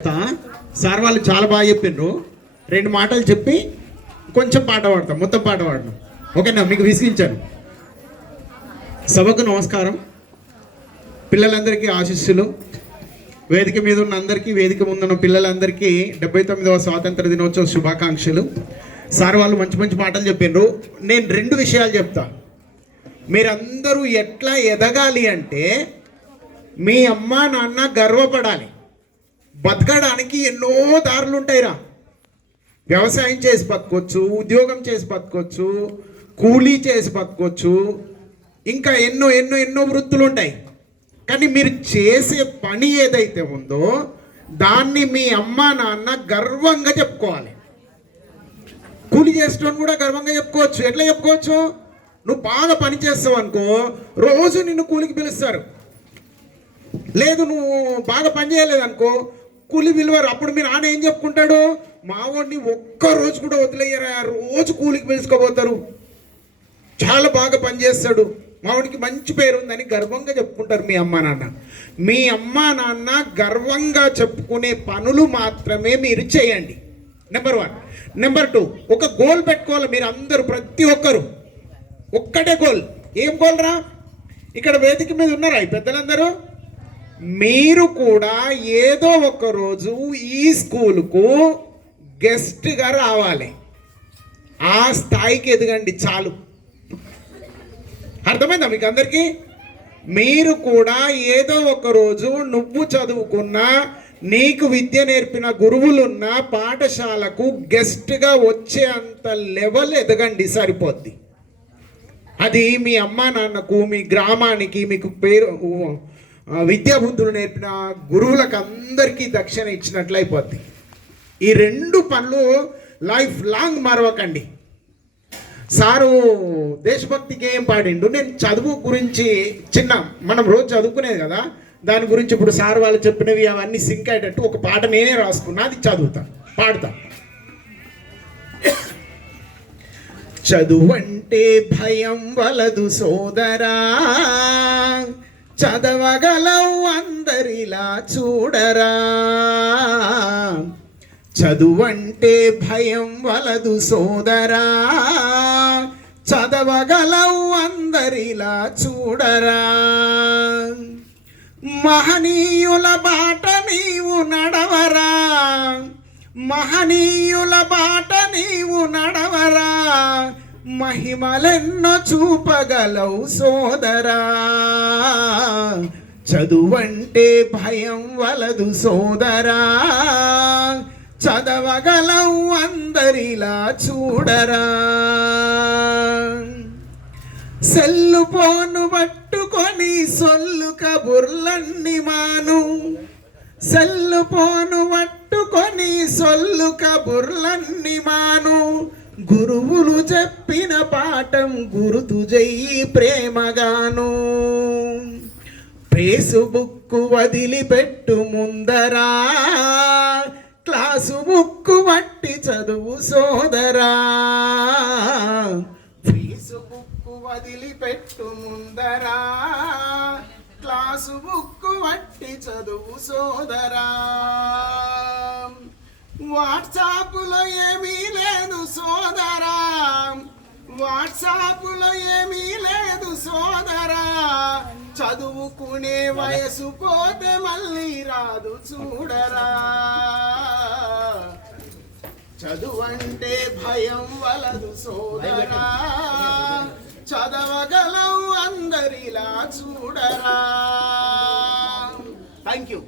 Sir వాళ్ళు చాలా బాగా చెప్పిండ్రు. రెండు మాటలు చెప్పి కొంచెం పాట పాడతాం, మొత్తం పాట పాడడం. ఓకేనా? మీకు విసిగించాను. సభకు నమస్కారం. పిల్లలందరికీ ఆశీస్సులు. వేదిక మీద ఉన్న అందరికీ, వేదిక ముందున్న పిల్లలందరికీ 79వ స్వాతంత్ర దినోత్సవ శుభాకాంక్షలు. సార్ వాళ్ళు మంచి మంచి పాటలు చెప్పిండ్రు. నేను రెండు విషయాలు చెప్తా. మీరందరూ ఎట్లా ఎదగాలి అంటే, మీ అమ్మ నాన్న గర్వపడాలి. బతకడానికి ఎన్నో దారులు ఉంటాయిరా. వ్యవసాయం చేసి బతకొచ్చు, ఉద్యోగం చేసి బతకొచ్చు, కూలీ చేసి బతకొచ్చు, ఇంకా ఎన్నో ఎన్నో ఎన్నో వృత్తులు ఉంటాయి. కానీ మీరు చేసే పని ఏదైతే ఉందో దాన్ని మీ అమ్మ నాన్న గర్వంగా చెప్పుకోవాలి. కూలీ చేసేటోని కూడా గర్వంగా చెప్పుకోవచ్చు. ఎట్లా చెప్పుకోవచ్చు? నువ్వు బాగా పని చేస్తావు అనుకో, రోజు నిన్ను కూలికి పిలుస్తారు. లేదు, నువ్వు బాగా పని చేయలేదు అనుకో, కూలి పిలువరు. అప్పుడు మీ నాన్న ఏం చెప్పుకుంటాడు? మావాడిని ఒక్కరోజు కూడా వదిలేయరా, రోజు కూలికి పిలుచుకోబోతారు, చాలా బాగా పనిచేస్తాడు, మావాడికి మంచి పేరు ఉందని గర్వంగా చెప్పుకుంటారు మీ అమ్మ నాన్న. మీ అమ్మ నాన్న గర్వంగా చెప్పుకునే పనులు మాత్రమే మీరు చేయండి. నెంబర్ 1. నెంబర్ 2, ఒక గోల్ పెట్టుకోవాలి. మీరు అందరూ, ప్రతి ఒక్కరు ఒక్కటే గోల్. ఏం గోల్ రా? ఇక్కడ వేదిక మీద ఉన్నారా ఈ పెద్దలందరూ? మీరు కూడా ఏదో ఒక రోజు ఈ స్కూలుకు గెస్ట్గా రావాలి. ఆ స్థాయికి ఎదగండి చాలు. అర్థమైందా మీకు అందరికీ? మీరు కూడా ఏదో ఒక రోజు నువ్వు చదువుకున్న, నీకు విద్య నేర్పిన గురువులున్న పాఠశాలకు గెస్ట్గా వచ్చే అంత లెవెల్ ఎదగండి, సరిపోద్ది. అది మీ అమ్మా నాన్నకు, మీ గ్రామానికి, మీకు పేరు విద్యాబుద్ధులు నేర్పిన గురువులకు అందరికీ దక్షిణ ఇచ్చినట్లు అయిపోద్ది. ఈ రెండు పనులు లైఫ్ లాంగ్ మరవకండి. సారు దేశభక్తి గేయం పాడిండు. నేను చదువు గురించి మనం రోజు చదువుకునేది కదా, దాని గురించి ఇప్పుడు సార్ వాళ్ళు చెప్పినవి అవన్నీ సింక్ అయ్యేటట్టు ఒక పాట నేనే రాసుకున్నా, అది చదువుతా, పాడతా. చదువంటే భయం వలదు సోదరా, చదవగలవు అందరిలా చూడరా. చదువంటే భయం వలదు సోదరా, చదవగలవు అందరిలా చూడరా. మహనీయుల బాట నీవు నడవరా, మహనీయుల బాట నీవు నడవరా. మహిమలెన్నో చూపగలవు సోదరా. చదువంటే భయం వలదు సోదరా, చదవగలవు అందరిలా చూడరా. సెల్లు పోను పట్టుకొని సొల్లు కబుర్లన్నీ మాను, సెల్లు పోను పట్టుకొని సొల్లు కబుర్లన్నీ మాను. గురువులు చెప్పిన పాఠం గుర్తు చెయ్యి ప్రేమగాను. ఫేస్బుక్ వదిలిపెట్టు ముందరా, క్లాసు బుక్కు వట్టి చదువు సోదరా. ఫేస్బుక్ వదిలిపెట్టు ముందరా, క్లాసు బుక్కు వట్టి చదువు సోదరా. వాట్సాప్లో ఏమీ లేదు సోదరా, వాట్సాప్లో ఏమీ లేదు సోదరా. చదువుకునే వయసు పోతే మళ్ళీ రాదు చూడరా. చదువంటే భయం వలదు సోదరా, చదవగలవు అందరిలా చూడరా. Thank you.